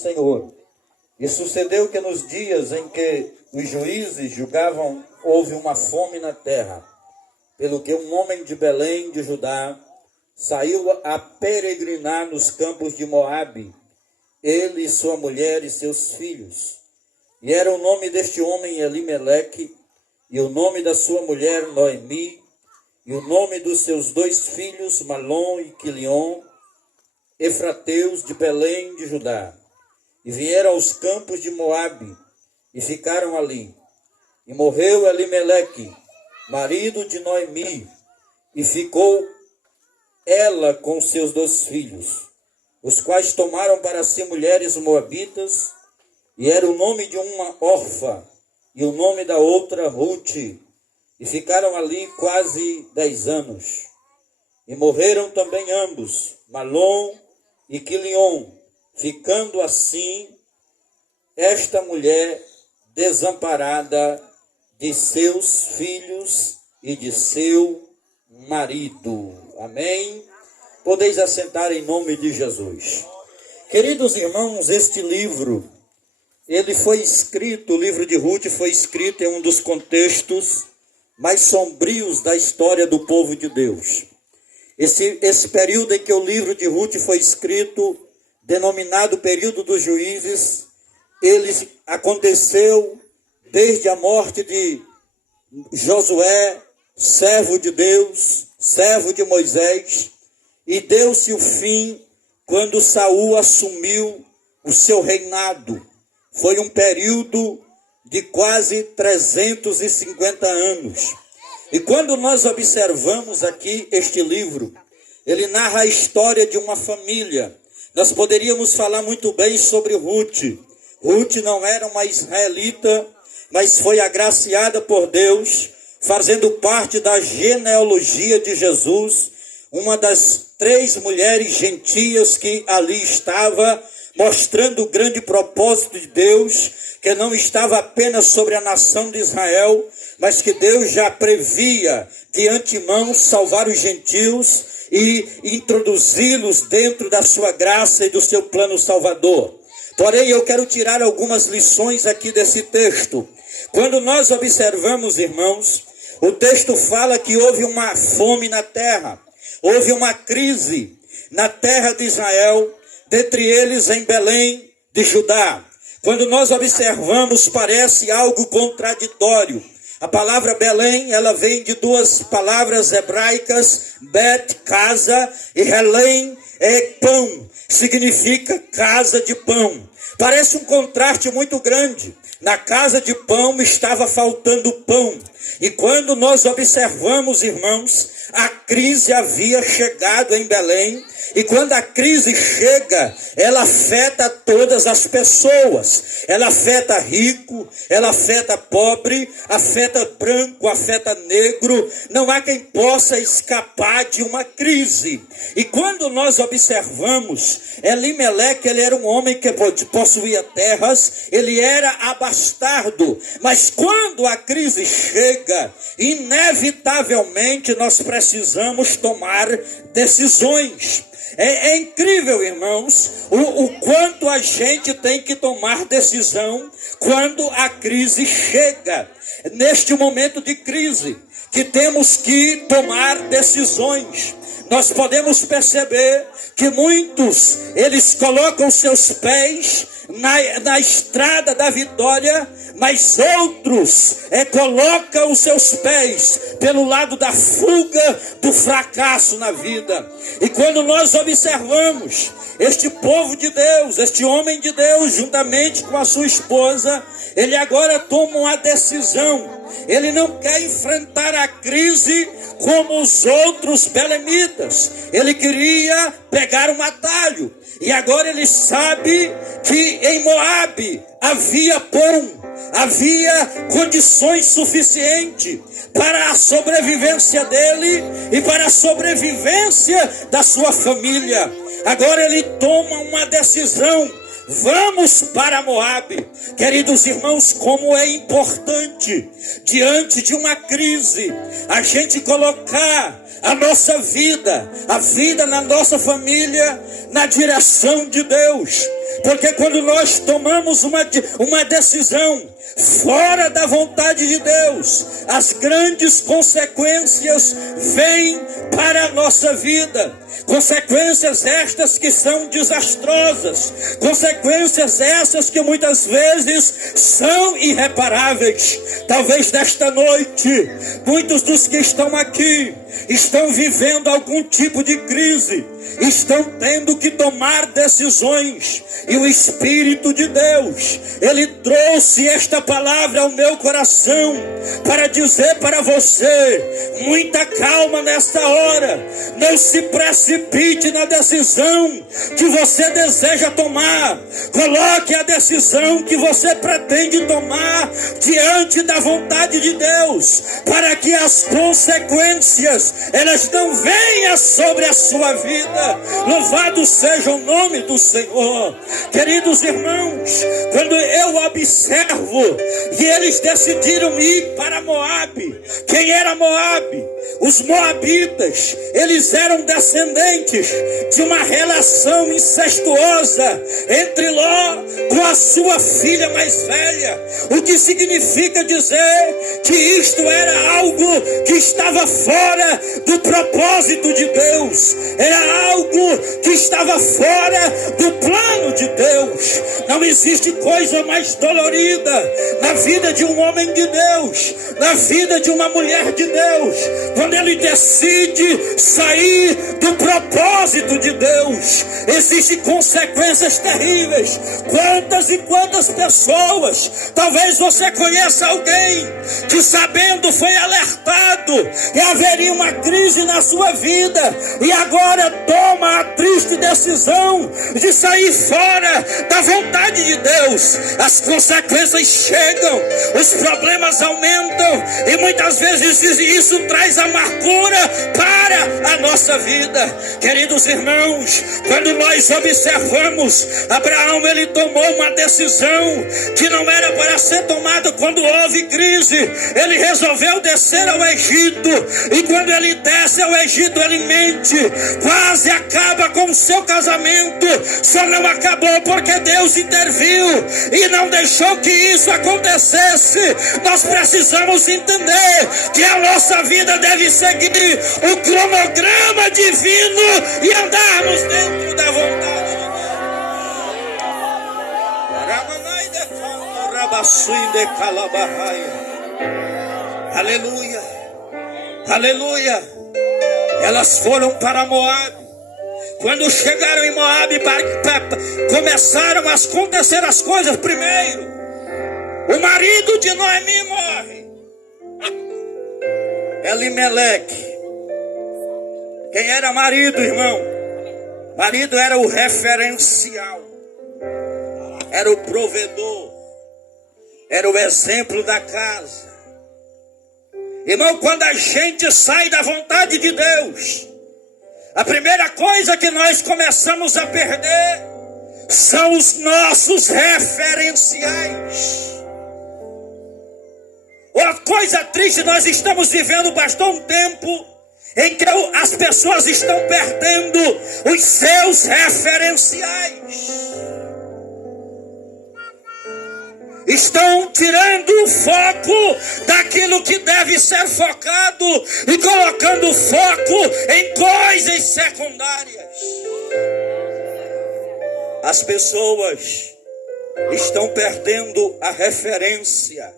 Senhor. E sucedeu que nos dias em que os juízes julgavam, houve uma fome na terra, pelo que um homem de Belém de Judá saiu a peregrinar nos campos de Moabe, ele e sua mulher e seus filhos. E era o nome deste homem Elimeleque, e o nome da sua mulher Noemi, e o nome dos seus 2 filhos Malom e Quilion, efrateus de Belém de Judá. E vieram aos campos de Moabe, e ficaram ali. E morreu Elimeleque, marido de Noemi, e ficou ela com seus 2 filhos, os quais tomaram para si mulheres moabitas, e era o nome de uma órfã, e o nome da outra Ruth, e ficaram ali quase 10 anos. E morreram também ambos, Malom e Quilion, ficando assim esta mulher desamparada de seus filhos e de seu marido. Amém? Podeis assentar em nome de Jesus. Queridos irmãos, este livro, ele foi escrito, o livro de Ruth foi escrito em um dos contextos mais sombrios da história do povo de Deus. Esse período em que o livro de Ruth foi escrito, denominado período dos juízes, ele aconteceu desde a morte de Josué, servo de Deus, servo de Moisés, e deu-se o fim quando Saul assumiu o seu reinado. Foi um período de quase 350 anos. E quando nós observamos aqui este livro, ele narra a história de uma família. Nós poderíamos falar muito bem sobre Ruth. Ruth não era uma israelita, mas foi agraciada por Deus, fazendo parte da genealogia de Jesus, uma das 3 mulheres gentias que ali estava, mostrando o grande propósito de Deus, que não estava apenas sobre a nação de Israel, mas que Deus já previa de antemão salvar os gentios e introduzi-los dentro da sua graça e do seu plano salvador. Porém, eu quero tirar algumas lições aqui desse texto. Quando nós observamos, irmãos, o texto fala que houve uma fome na terra, houve uma crise na terra de Israel, dentre eles em Belém de Judá. Quando nós observamos, parece algo contraditório. A palavra Belém, ela vem de 2 palavras hebraicas, Bet, casa, e Helém é pão, significa casa de pão. Parece um contraste muito grande. Na casa de pão estava faltando pão. E quando nós observamos, irmãos, a crise havia chegado em Belém. E quando a crise chega, ela afeta todas as pessoas. Ela afeta rico, ela afeta pobre, afeta branco, afeta negro. Não há quem possa escapar de uma crise. E quando nós observamos, Elimeleque, ele era um homem que possuía terras, ele era abastardo. Mas quando a crise chega, inevitavelmente nós precisamos tomar decisões. É incrível, irmãos, o quanto a gente tem que tomar decisão quando a crise chega. Neste momento de crise, que temos que tomar decisões. Nós podemos perceber que muitos, eles colocam seus pés na estrada da vitória, mas outros colocam os seus pés pelo lado da fuga, do fracasso na vida. E quando nós observamos este povo de Deus, este homem de Deus, juntamente com a sua esposa, ele agora toma uma decisão. Ele não quer enfrentar a crise como os outros belemitas. Ele queria pegar um atalho. E agora ele sabe que em Moabe havia pão, havia condições suficientes para a sobrevivência dele e para a sobrevivência da sua família. Agora ele toma uma decisão. Vamos para Moabe. Queridos irmãos, como é importante, diante de uma crise, a gente colocar a nossa vida, a vida na nossa família, na direção de Deus. Porque quando nós tomamos uma decisão fora da vontade de Deus, as grandes consequências vêm para a nossa vida. Consequências estas que são desastrosas, consequências essas que muitas vezes são irreparáveis. Talvez nesta noite, muitos dos que estão aqui estão vivendo algum tipo de crise, estão tendo que tomar decisões, e o Espírito de Deus, Ele trouxe esta palavra ao meu coração, para dizer para você, muita calma nesta hora, não se precipite na decisão que você deseja tomar, coloque a decisão que você pretende tomar diante da vontade de Deus, para que as consequências, elas não venham sobre a sua vida. Louvado seja o nome do Senhor. Queridos irmãos, quando eu observo que eles decidiram ir para Moabe, quem era Moabe? Os moabitas, eles eram descendentes de uma relação incestuosa entre Ló com a sua filha mais velha, o que significa dizer que isto era algo que estava fora do propósito de Deus, era algo que estava fora do plano de Deus. Não existe coisa mais dolorida na vida de um homem de Deus, na vida de uma mulher de Deus, quando ele decide sair do propósito de Deus. Existem consequências terríveis. Quantas e quantas pessoas, talvez você conheça alguém que, sabendo, foi alertado que haveria uma crise na sua vida, e agora toma a triste decisão de sair fora da vontade de Deus. As consequências chegam, os problemas aumentam, e muitas vezes isso traz amargura para a nossa vida. Queridos irmãos, quando nós observamos, Abraão, ele tomou uma decisão que não era para ser tomada quando houve crise. Ele resolveu descer ao Egito, e quando ele desce ao Egito, ele mente, quase acaba com o seu casamento. Só não acabou porque Deus interviu e não deixou que isso acontecesse. Nós precisamos entender que a nossa vida deve seguir o cronograma divino e andarmos dentro da vontade de Deus. Aleluia, aleluia. Elas foram para Moabe. Quando chegaram em Moabe, começaram a acontecer as coisas. Primeiro, o marido de Noemi morre, Elimeleque. Quem era marido, irmão? Marido era o referencial, era o provedor, era o exemplo da casa. Irmão, quando a gente sai da vontade de Deus, a primeira coisa que nós começamos a perder são os nossos referenciais. Uma coisa triste, nós estamos vivendo, pastor, um tempo em que as pessoas estão perdendo os seus referenciais. Estão tirando o foco daquilo que deve ser focado e colocando foco em coisas secundárias. As pessoas estão perdendo a referência.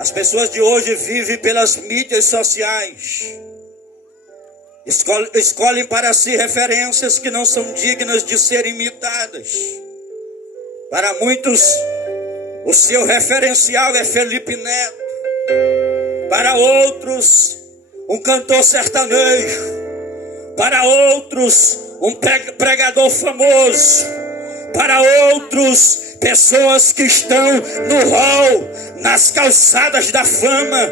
As pessoas de hoje vivem pelas mídias sociais. Escolhem para si referências que não são dignas de serem imitadas. Para muitos, o seu referencial é Felipe Neto. Para outros, um cantor sertanejo. Para outros, um pregador famoso. Para outros, pessoas que estão no hall, nas calçadas da fama.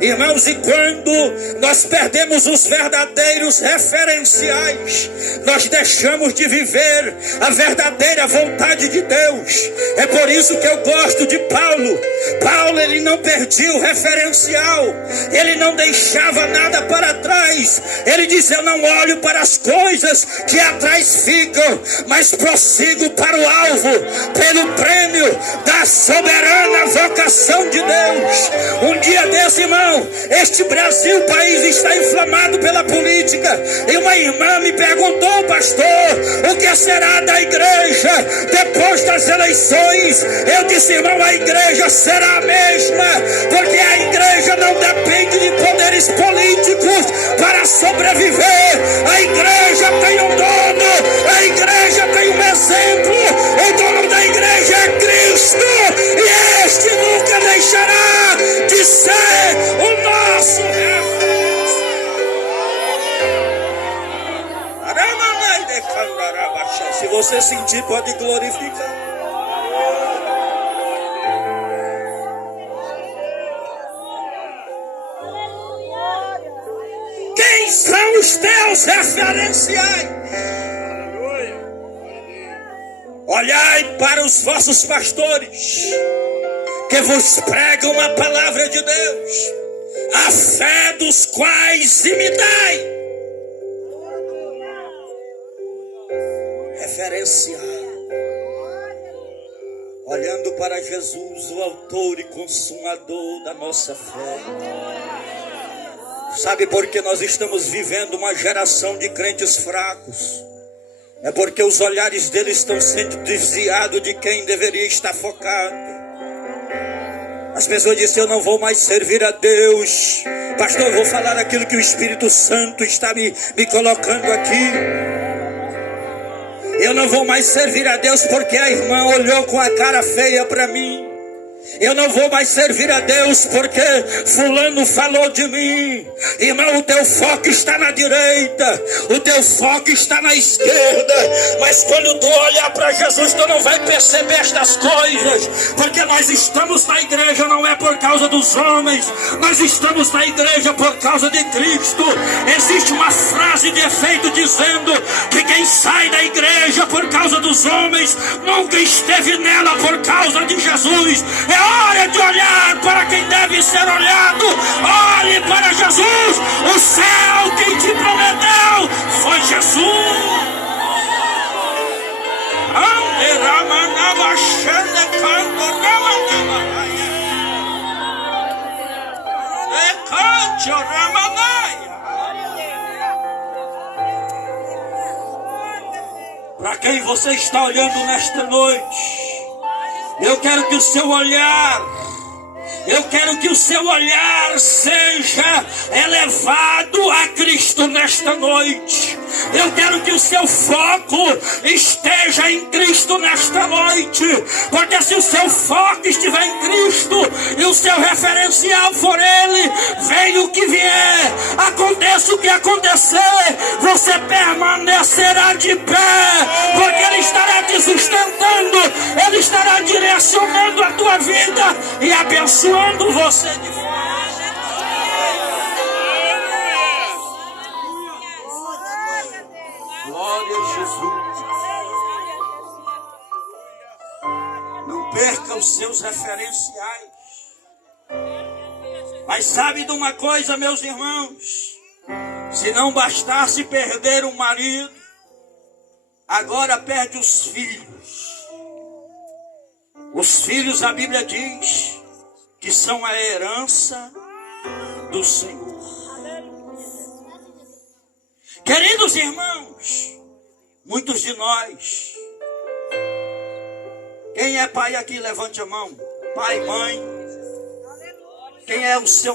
Irmãos, e quando nós perdemos os verdadeiros referenciais, nós deixamos de viver a verdadeira vontade de Deus. É por isso que eu gosto de Paulo. Paulo, ele não perdia o referencial, ele não deixava nada para trás. Ele diz: eu não olho para as coisas que atrás ficam, mas prossigo para o alvo, pelo prêmio da soberana vocação de Deus. Um dia desse, irmão, este Brasil, país, está inflamado pela política, e uma irmã me perguntou: pastor, o que será da igreja depois das eleições? Eu disse: irmão, a igreja será a mesma, porque a igreja não depende de poderes políticos para sobreviver. A igreja tem um dono, a igreja tem um exemplo. O dono da igreja é Cristo, e este nunca deixará de ser o nosso referência. Se você sentir, pode glorificar. Quem são os teus referenciais? Olhai para os vossos pastores, que vos pregam a palavra de Deus, a fé dos quais imitai. Referencial. Olhando para Jesus, o autor e consumador da nossa fé. Sabe por que nós estamos vivendo uma geração de crentes fracos? É porque os olhares deles estão sendo desviados de quem deveria estar focado. As pessoas dizem: eu não vou mais servir a Deus. Pastor, eu vou falar aquilo que o Espírito Santo está me colocando aqui. Eu não vou mais servir a Deus porque a irmã olhou com a cara feia para mim. Eu não vou mais servir a Deus porque fulano falou de mim. Irmão, o teu foco está na direita, o teu foco está na esquerda. Mas quando tu olhar para Jesus, tu não vai perceber estas coisas, porque nós estamos na igreja não é por causa dos homens, nós estamos na igreja por causa de Cristo. Existe uma frase de efeito dizendo que quem sai da igreja por causa dos homens nunca esteve nela por causa de Jesus. É hora de olhar para quem deve ser olhado. Olhe para Jesus. O céu quem te prometeu foi Jesus. Para quem você está olhando nesta noite, eu quero que o seu olhar seja elevado a Cristo nesta noite. Eu quero que o seu foco esteja em Cristo nesta noite. Porque se o seu foco estiver em Cristo e o seu referencial for Ele, venha o que vier, aconteça o que acontecer, você permanecerá de pé. Porque Ele estará te sustentando, Ele estará direcionando a tua vida e abençoando você de fora. Glória a Jesus. Não perca os seus referenciais. Mas sabe de uma coisa, meus irmãos? Se não bastasse perder um marido, agora perde os filhos. Os filhos, a Bíblia diz que são a herança do Senhor. Queridos irmãos, muitos de nós, quem é pai aqui, levante a mão. Pai, mãe. Quem é o seu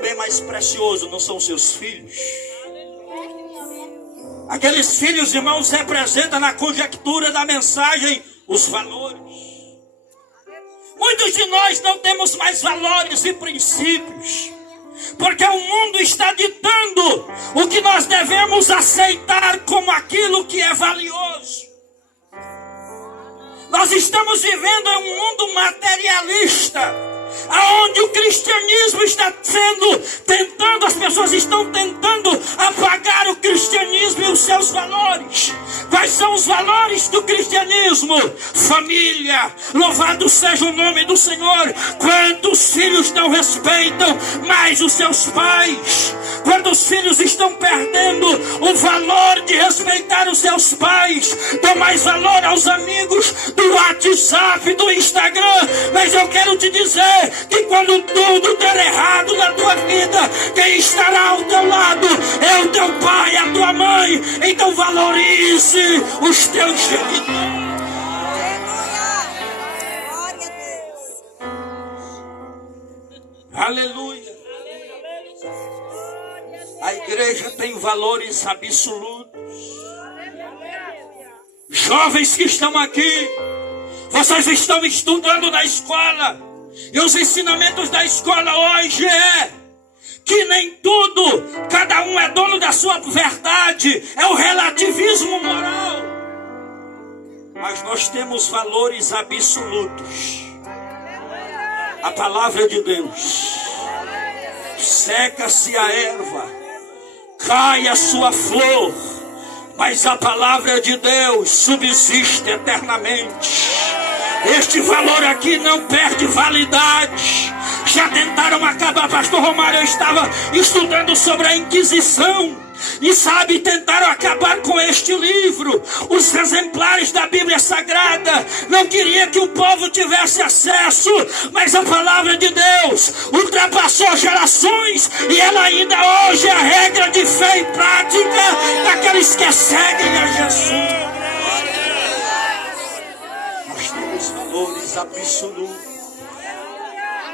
bem mais precioso? Não são os seus filhos? Aqueles filhos, irmãos, representam na conjectura da mensagem os valores. Muitos de nós não temos mais valores e princípios, porque o mundo está ditando o que nós devemos aceitar como aquilo que é valioso. Nós estamos vivendo em um mundo materialista, aonde o cristianismo está as pessoas estão tentando apagar o cristianismo e os seus valores. Quais são os valores do cristianismo? Família, louvado seja o nome do Senhor. Quantos filhos não respeitam mais os seus pais? Quantos filhos estão perdendo o valor de respeitar os seus pais? Dão mais valor aos amigos do WhatsApp, do Instagram. Mas eu quero te dizer que quando tudo der errado na tua vida, quem estará ao teu lado é o teu pai, a tua mãe. Então valorize os teus genitores. Aleluia. A igreja tem valores absolutos. Jovens que estão aqui, vocês estão estudando na escola. E os ensinamentos da escola hoje que nem tudo, cada um é dono da sua verdade. É o relativismo moral. Mas nós temos valores absolutos. A palavra de Deus. Seca-se a erva, cai a sua flor, mas a palavra de Deus subsiste eternamente. Este valor aqui não perde validade. Já tentaram acabar, pastor Romário, eu estava estudando sobre a Inquisição. E sabe, tentaram acabar com este livro. Os exemplares da Bíblia Sagrada não queria que o povo tivesse acesso. Mas a palavra de Deus ultrapassou gerações. E ela ainda hoje é a regra de fé e prática daqueles que seguem a Jesus. Nós temos valores absolutos.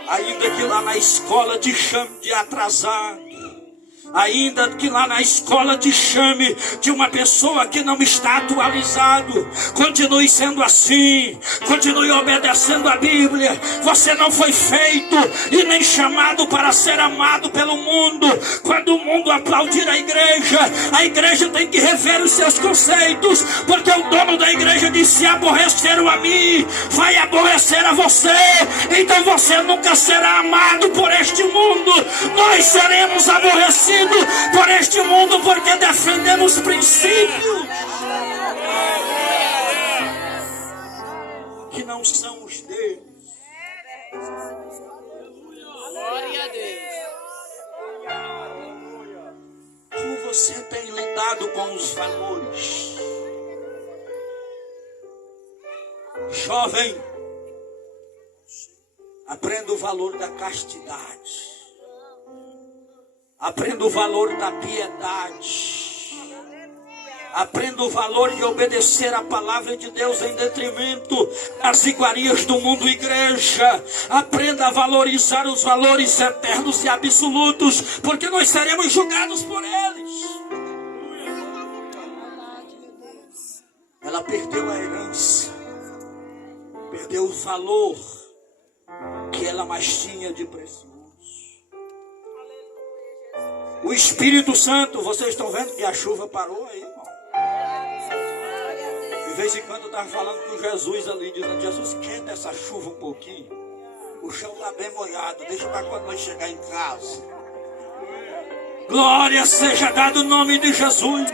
Ainda que lá na escola te chame de atrasado, ainda que lá na escola te chame de uma pessoa que não está atualizado, continue sendo assim, continue obedecendo a Bíblia. Você não foi feito e nem chamado para ser amado pelo mundo. Quando o mundo aplaudir a igreja tem que rever os seus conceitos, porque o dono da igreja disse: se aborreceram a mim, vai aborrecer a você. Então você nunca será amado por este mundo. Nós seremos aborrecidos por este mundo porque defendemos princípios que não são os deles. Glória a Deus. Como você tem lidado com os valores? Jovem, aprenda o valor da castidade. Aprenda o valor da piedade. Aprenda o valor de obedecer a palavra de Deus em detrimento das iguarias do mundo, igreja. Aprenda a valorizar os valores eternos e absolutos, porque nós seremos julgados por eles. Ela perdeu a herança, perdeu o valor que ela mais tinha de precioso. O Espírito Santo, vocês estão vendo que a chuva parou aí, irmão? De vez em quando eu estava falando com Jesus ali, dizendo: Jesus, quenta essa chuva um pouquinho. O chão está bem molhado, deixa para quando nós chegar em casa. Glória seja dado o nome de Jesus.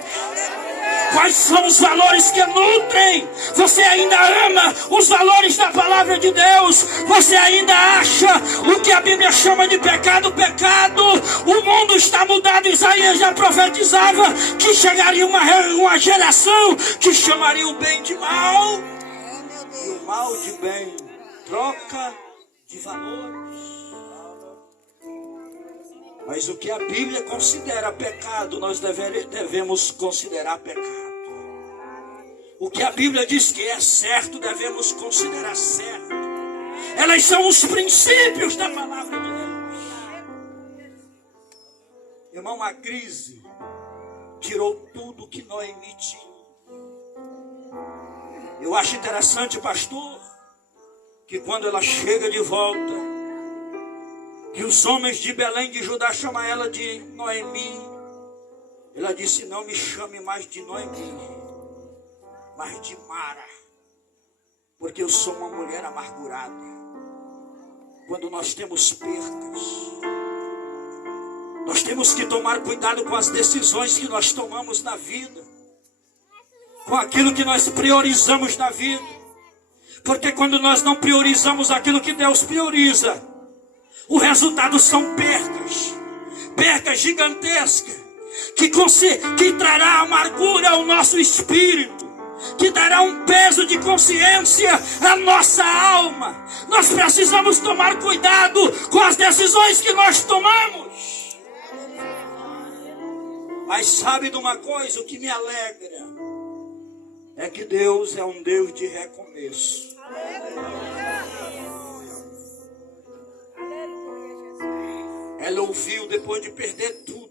Quais são os valores que nutrem? Você ainda ama os valores da palavra de Deus? Você ainda acha o que a Bíblia chama de pecado, pecado? O mundo está mudado. Isaías já profetizava que chegaria uma geração que chamaria o bem de mal e o mal de bem. Troca de valores. Mas o que a Bíblia considera pecado, nós devemos considerar pecado. O que a Bíblia diz que é certo, devemos considerar certo. Elas são os princípios da palavra de Deus. Irmão, a crise tirou tudo que Noemi tinha. Eu acho interessante, pastor, que quando ela chega de volta, que os homens de Belém de Judá chamam ela de Noemi. Ela disse: não me chame mais de Noemi, mas de Mara, porque eu sou uma mulher amargurada. quando nós temos percas. Nós temos que tomar cuidado com as decisões que nós tomamos na vida, com aquilo que nós priorizamos na vida. Porque quando nós não priorizamos aquilo que Deus prioriza, o resultado são percas. Percas gigantescas, que trará amargura ao nosso espírito, que dará um peso de consciência à nossa alma. Nós precisamos tomar cuidado com as decisões que nós tomamos. Mas sabe de uma coisa, o que me alegra é que Deus é um Deus de recomeço. Ela ouviu depois de perder tudo.